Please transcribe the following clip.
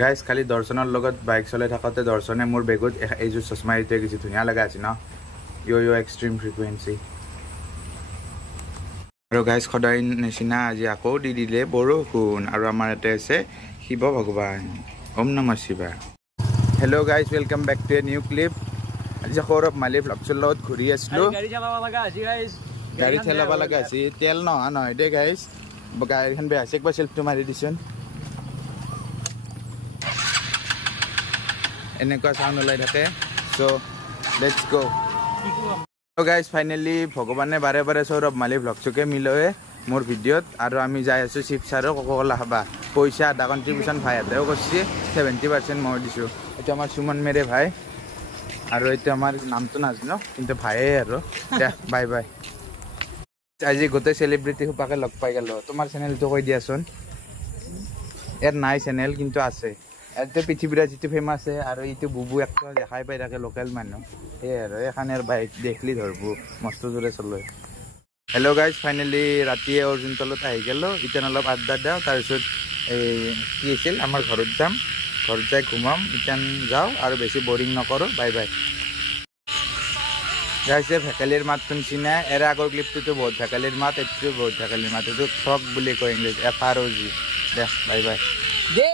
guys খালি দৰ্শনৰ লগত বাইক চলাই থাকোঁতে দৰ্শনে মোৰ বেগত এইযোৰ চশমা এৰি থৈ গৈছে ধুনীয়া লগা আছে ন ইউ এক্সট্ৰিম ফ্ৰিকুৱেঞ্চি আৰু গাইজ সদায় নিচিনা আজি আকৌ দি দিলে বৰষুণ আৰু আমাৰ ইয়াতে আছে শিৱ ভগৱান ওম নমঃ শিৱায় hello' guys welcome back to a new clip আজি সৌৰভ মালি ভ্লগছৰ লগত ঘূৰি আছিলোঁ গাড়ী চলাব লগা আছে তেল নহয় দেই গাইজ গাড়ীখন বেয়া আছে একবাৰ চেল্ফটো মাৰি দিছোন এনেকুৱা চাউণ্ড ওলাই থাকে চ' লেটছ গ' গাইজ ফাইনেলি ভগৱানে বাৰে বাৰে সৌৰভ মালি ভ্লগছকে মিলয়ে মোৰ ভিডিঅ'ত আৰু আমি যাই আছোঁ শিৱসাগৰ কোকা-কোলা খাবা পইচা আধা কণ্ট্ৰিবিউশ্যন ভাইহঁতেও কৰিছে 70% মই দিছোঁ এইটো আমাৰ সুমন মেৰে ভাই আৰু এইটো আমাৰ নামটো নাজানো কিন্তু ভাইয়ে আৰু বাই বাই আজি গোটেই চেলিব্ৰিটি সোপাকে লগ পাই গ'লো তোমাৰ চেনেলটো কৈ দিয়াচোন ইয়াত নাই চেনেল কিন্তু আছে ইয়াতে পৃথিৱীৰ যিটো ফেমাছ আছে আৰু এইটো বুবু একটা দেখাই পাই থাকে লোকেল মানুহ সেয়ে আৰু এখানে বাইক দেখলি ধৰব মস্ত জোৰে চলে হেল্ল' গাইজ ফাইনেলি ৰাতিয়ে অৰ্জুন তলত আহি গ'লোঁ এতিয়া অলপ আড্ডা দিওঁ তাৰপিছত এই কি আছিল আমাৰ ঘৰত যাম ঘৰত যাই ঘুমাম এতিয়া যাওঁ আৰু বেছি বৰিং নকৰোঁ বাই বাই গাইছে ভেকালিৰ মাত শুনছি না এৰে আগৰ ক্লিপটোতো বহুত ভেকালিৰ মাত এইটো বহুত ভেকালিৰ মাত এইটো ফ্ৰক বুলি কয় ইংলিছ FROG দে বাই বাই